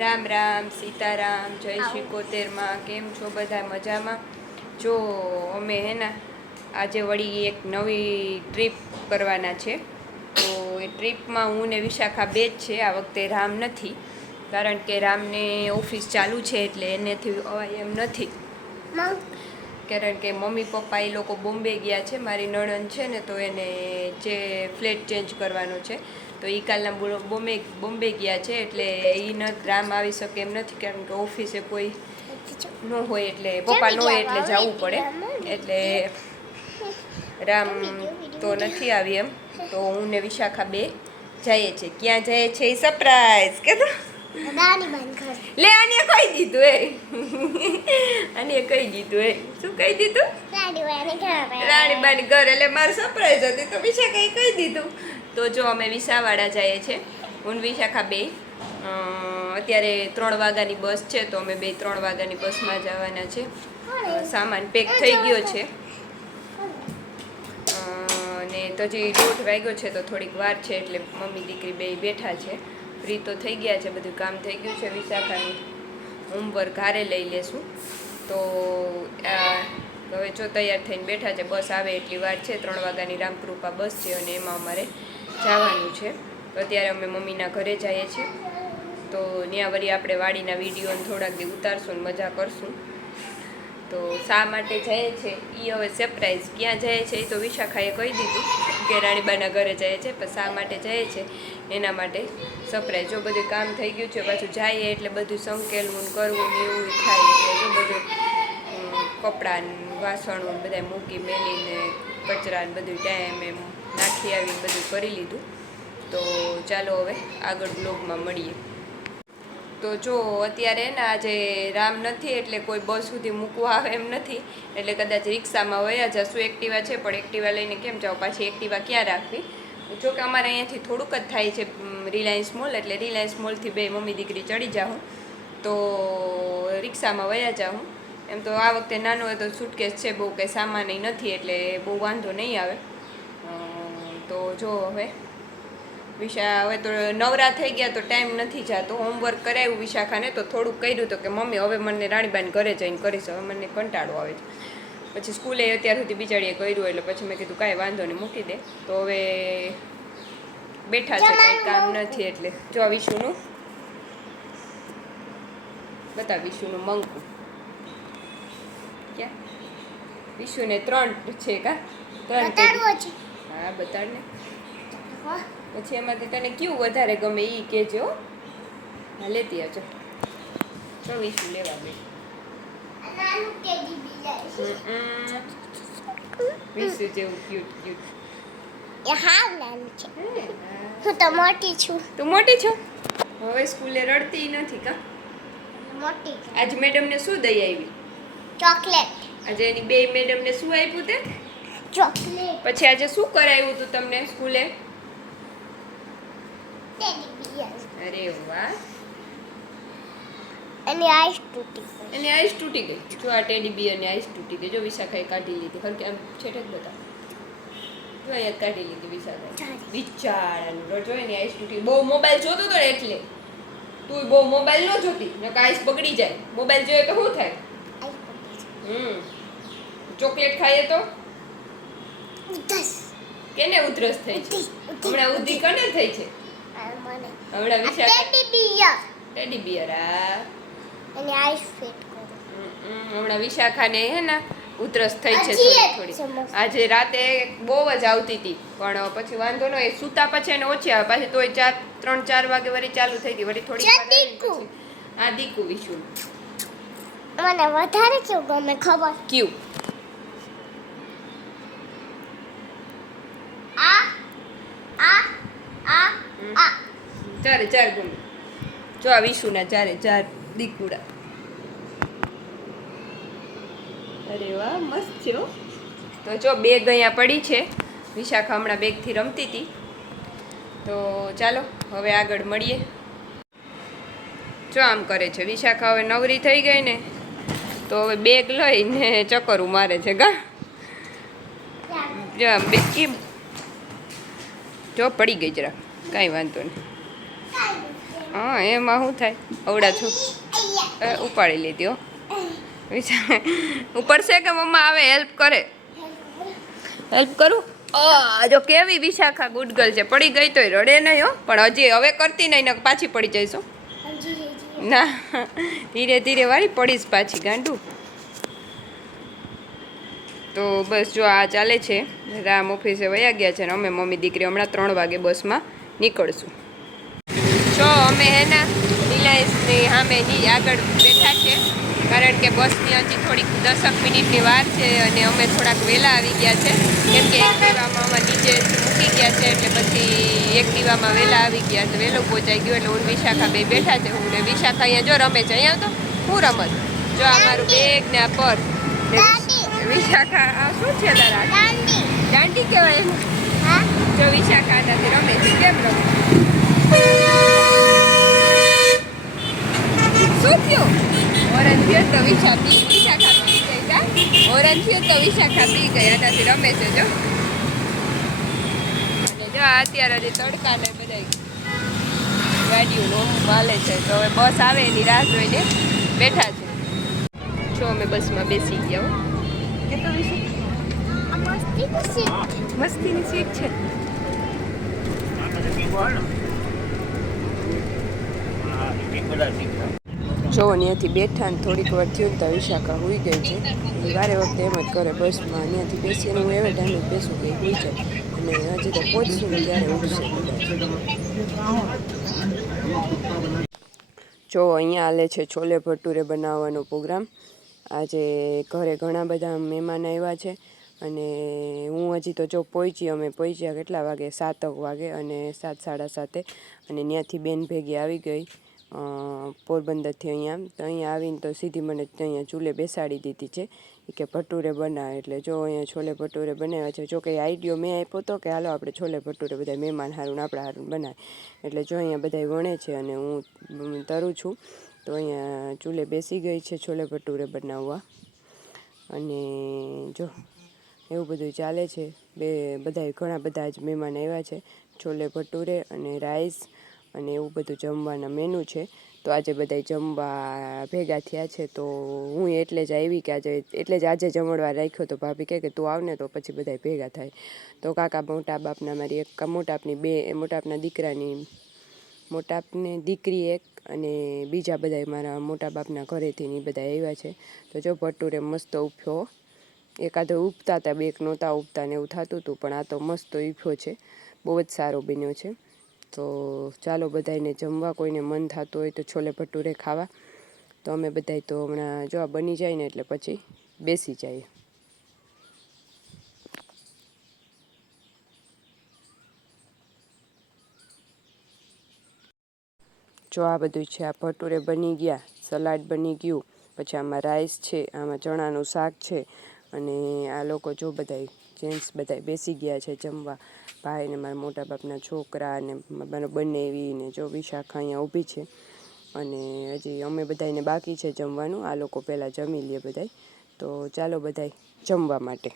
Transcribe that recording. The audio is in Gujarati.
રામ રામ સીતારામ જય શ્રી કોતેરમાં કેમ છો બધા મજામાં? જો અમે હે ને આજે વળી એક નવી ટ્રીપ કરવાના છે. તો એ ટ્રીપમાં હું ને વિશાખા બે જ છે આ વખતે રામ નથી. કારણ કે રામને ઓફિસ ચાલુ છે એટલે એનેથી અવાય એમ નથી. કારણ કે મમ્મી પપ્પા એ લોકો બોમ્બે ગયા છે મારી નણંદ છે ને તો એને જે ફ્લેટ ચેન્જ કરવાનો છે. તો એ કાલના બોમ્બે બોમ્બે ગયા છે એટલે એ ન રામ આવી શકે એમ નથી કારણ કે ઓફિસે કોઈ ન હોય એટલે પપ્પા ન હોય એટલે જવું પડે. એટલે રામ તો નથી આવી એમ. તો હું ને વિશાખા બે જઈએ છીએ ક્યાં જઈએ છે એ સરપ્રાઈઝ કે તો? લે આને કહી દીધું એ? આને કહી દીધું એ? શું કહી દીધું? રાણીબાની ઘર. એટલે મારે સરપ્રાઈઝ હતી તો વિશાખા એ કહી દીધું? તો જો અમે વિસાવાડા જઈએ છીએ હું વિશાખા બે. અત્યારે ત્રણ વાગ્યાની બસ છે, તો અમે બે ત્રણ વાગ્યાની બસમાં જવાના છે. સામાન પેક થઈ ગયો છે. અને તો જે દોઢ વાગ્યો છે, તો થોડીક વાર છે, એટલે મમ્મી દીકરી બે બેઠા છે. ફ્રી તો થઈ ગયા છે, બધું કામ થઈ ગયું છે વિશાખાનું. હોમવર્ક ઘારે લઈ લેશું. તો હવે જો તૈયાર થઈને બેઠા છે, બસ આવે એટલી વાર છે, ત્રણ વાગ્યાની રામકૃપા બસ છે અને એમાં અમારે જવાનું છે. અત્યારે અમે મમ્મીના ઘરે જઈએ છીએ. તો ત્યાં વળી આપણે વાડીના વિડીયોને થોડાક દી ઉતારશું ને મજા કરશું. તો શા માટે જઈએ છે એ હવે સરપ્રાઈઝ ક્યાં જાય છે એ તો વિશાખાએ કહી દીધું કે રાણીબાના ઘરે જાય છે પણ શા માટે જાય છે એના માટે સરપ્રાઈઝ જો બધું કામ થઈ ગયું છે, પાછું જઈએ એટલે બધું સંકેલવું કરવું ને એવું થાય. એટલે જો બધું કપડાં વાસણો બધા મૂકી મેલીને કચરા ને બધું ટાઈમ એમ નાખી આવી બધું કરી લીધું. તો ચાલો હવે આગળ બ્લોગમાં મળીએ. તો જો, અત્યારે ને આજે રામ નથી, એટલે કોઈ બસ સુધી મૂકવા આવે એમ નથી. એટલે કદાચ રિક્ષામાં વયા જશું. એક્ટિવા છે, પણ એક્ટિવા લઈને કેમ જાઓ પાછી એક્ટિવા ક્યાં રાખવી? જો કે અમારે અહીંયાથી થોડુંક જ થાય છે રિલાયન્સ મોલ, એટલે રિલાયન્સ મોલથી બે મમ્મી દીકરી ચડી જાઉં. તો રિક્ષામાં વયા જાઉં. એમ તો આ વખતે નાનો હોય તો સુટકેસ છે, બહુ કંઈ સામાન નથી, એટલે બહુ વાંધો નહીં આવે. જો હવે. વિશા હવે તો નવરા થઈ ગયા તો ટાઈમ નથી જાતો. હોમવર્ક કરાવ્યું વિશાખાને તો થોડુંક કર્યું તો કે મમ્મી હવે મને રાણીબાન ઘરે જઈને કરીશ. હવે મને કંટાળો આવે છે. પછી સ્કૂલે અત્યાર સુધી બિચારીએ કર્યું એટલે પછી મેં કીધું કાંઈ વાંધો નહીં મૂકી દે. તો હવે બેઠા છે કંઈ કામ નથી એટલે. જો વિશુનું. બતા વિશુનું મંકુ. ક્યાં? વિશુને ત્રણ છે કા? ત્રણ હા બતાડ ને. પછી એમાંથી તને કયું વધારે ગમે એ કહેજો. હા લેતી આવજો. ચોવીસું લેવા બે વીસું જેવું ક્યુટ ક્યુટ હું તો મોટી છું. તું મોટી છો? હવે સ્કૂલે રડતી નથી કા? મોટી આજ મેડમને શું દઈ આવી? ચોકલેટ. આજે એની બે મેડમને શું આપ્યું તે? ચોકલેટ. પછી આજે શું કરાવ્યું તું તમને સ્કૂલે? અરે વાહ. અને આઈસ તૂટી ગઈ. અને આઈસ તૂટી ગઈ. જો આ ટેડી બી અને આઈસ તૂટી ગઈ. જો વિશાખાએ કાઢી લીધી. હરકે આમ છેટે જ બતા જો અહીંયા કાઢી લીધી વિશાખાએ. ચાલી. બિચારાનું જો એની આઈસ તૂટી બહુ મોબાઈલ જોતો તો એટલે. તું બહુ મોબાઈલ ન જોતી. ને આઈસ બગડી જાય. મોબાઈલ જોઈએ તો શું થાય? હમ. ચોકલેટ ખાઈએ તો? કેને ઉધરસ થઈ છે? હમણાં ઉધી. કને થઈ છે? મને હમણાં Vishakha teddy bear teddy bear આ અને આઈસ ફિટ કરો. હમ, હમ, હમણાં વિશાખાને હે ને ઉધરસ થઈ છે થોડી થોડી. આજે રાતે બહુ જ આવતી હતી પણ પછી વાંધો ન એ સૂતા પછી એને ઓછી આવે. પાછી તોય ચાર ત્રણ ચાર વાગે વળી ચાલુ થઈ ગઈ વળી થોડી આ દીકુ વિશુ. મને વધારે કેવું ગમે ખબર? ક્યુ આ આ આ. ચારે ચાર ગમે જો આ વિશુના ચારે ચાર દીકુડા. અરે વાહ મસ્ત થયો તો જો બેગ અહીંયા પડી છે. વિશાખા હમણાં બેગથી રમતી હતી તો ચાલો હવે આગળ મળીએ. જો આમ કરે છે. વિશાખા હવે નવરી થઈ ગઈ ને તો હવે બેગ લઈને ચક્કરું મારે છે ગા. જો આમ બે કેમ? જો પડી ગઈ જરા કાંઈ વાંધો નહીં. હા, એમાં શું થાય? અવડા છું? ઉપાડી લીધી, હો. વિચાર ઉપડશે કે મમ્મા આવે, હેલ્પ કરે? હેલ્પ કરું? જો કેવી વિશાખા ગુડ ગર્લ છે. પડી ગઈ તોય રડે નહીં, હો. પણ હજી હવે કરતી નહીં ને પાછી પડી જઈશું ના, ધીરે ધીરે વાળી પડીશ પાછી, ગાંડું. તો બસ જો આ ચાલે છે. રામ ઓફિસે વયા ગયા છે ને અમે મમ્મી દીકરી હમણાં ત્રણ વાગે બસમાં. નીકળશું. જો અમે હેના રિલાયન્સની સામે આગળ બેઠા છે કારણ કે બસની હજી થોડીક દસક મિનિટની વાર છે અને અમે થોડાક વહેલા આવી ગયા છે કેમ કે એક્ટિવામાં અમે નીચે મૂકી ગયા છે એટલે પછી એક્ટિવામાં વહેલા આવી ગયા છે વહેલું પહોંચાઈ ગયું એટલે હું વિશાખા બે બેઠા છે હું ને વિશાખા અહીંયા જો રમે છે અહીંયા તો હું રમત. જો આ મારું બેગ ને આ પર્સ વિશાખા આ શું છે તારા? દાંડી. દાંડી કહેવાય એને. જો વિશાખા આનાથી રમે છે. કેમ રમે? શું થયું? ઓરન થયો તો વિશા પી વિશાખા પી ગઈ કા? ઓરન થયો તો વિશાખા પી ગઈ, આનાથી રમે છે જો. અને જો અત્યારે હજી તડકાને બધા ગાડીઓ નોમ હાલે છે. તો હવે બસ આવે એની રાહ જોઈને બેઠા છે. જો અમે બસમાં બેસી ગયા મસ્તીની સીટ છે. જો ત્યાંથી બેઠા ને થોડીક વાર થયું ત્યાં વિશાખા હોઈ ગઈ છે. વારે વખતે એમ જ કરે, બસમાં ત્યાંથી બેસીને હું એવા ટાઈમે બેસું કે હોઈ જાય અને હજી તો પહોંચશું ત્યારે ઉઠશે જો, અહીંયા આલે છે છોલે ભટુરે બનાવવાનો પ્રોગ્રામ. આજે ઘરે ઘણા બધા મહેમાન આવ્યા છે. અને હું હજી તો જો પહોંચી, અમે પહોંચ્યા કેટલા વાગે? સાતક વાગે અને સાત, સાડા સાતે. અને ત્યાંથી બેન ભેગી આવી ગઈ પોરબંદરથી અહીંયા. તો અહીંયા આવીને તો સીધી મને અહીંયા ચૂલે બેસાડી દીધી છે. કે ભટુરે બનાવે. એટલે જો અહીંયા છોલે ભટુરે બનાવ્યા છે. જો કે આઈડિયો મેં આપ્યો હતો કે હાલો આપણે છોલે ભટુરે બધા મહેમાન હારું આપણા હારું બનાવે એટલે જો અહીંયા બધા વણે છે અને હું તરું છું, તો અહીંયા ચૂલે બેસી ગઈ છે છોલે ભટુરે બનાવવા. અને જો એવું બધું ચાલે છે. બે બધા ઘણા બધા જ મહેમાન આવ્યા છે. છોલે ભટુરે અને રાઈસ અને એવું બધું જમવાના મેનુ છે. તો આજે બધા જમવા ભેગા થયા છે. તો હું એટલે જ આવી કે આજે એટલે જ આજે જમણવાર રાખ્યો. તો ભાભી કહે કે તું આવને તો પછી બધા ભેગા થાય. તો કાકા મોટા બાપના મારી એક મોટાપની બે મોટાપના દીકરાની મોટાપને દીકરી એક અને બીજા બધા મારા મોટા બાપના ઘરેથી ને બધા આવ્યા છે. તો જો ભટુરે મસ્ત ઉફ્યો એકાદો ઉપતા હતા બેક નહોતા ઉપતા ને એવું થતું હતું, પણ આ તો મસ્ત ઈફ્યો છે. બહુ જ સારો બન્યો છે. તો ચાલો બધાને જમવા કોઈને મન થતું હોય તો છોલે ભટુરે ખાવા. તો અમે બધાય તો હમણાં જો આ બની જાય ને એટલે પછી બેસી જઈએ. જો આ બધું છે, આ ભટુરે બની ગયા, સલાડ બની ગયું, પછી આમાં રાઈસ છે, આમાં ચણાનું શાક છે અને આ લોકો જો બધાય જેન્ટ્સ બધાય બેસી ગયા છે જમવા. ભાઈ ને મારા મોટા બાપના છોકરા અને મારો બનેવી ને જો વિશાખા અહીંયા ઊભી છે. અને હજી અમે બધાયને બાકી છે જમવાનું. આ લોકો પહેલાં જમી લઈએ બધાય. તો ચાલો બધાય જમવા માટે.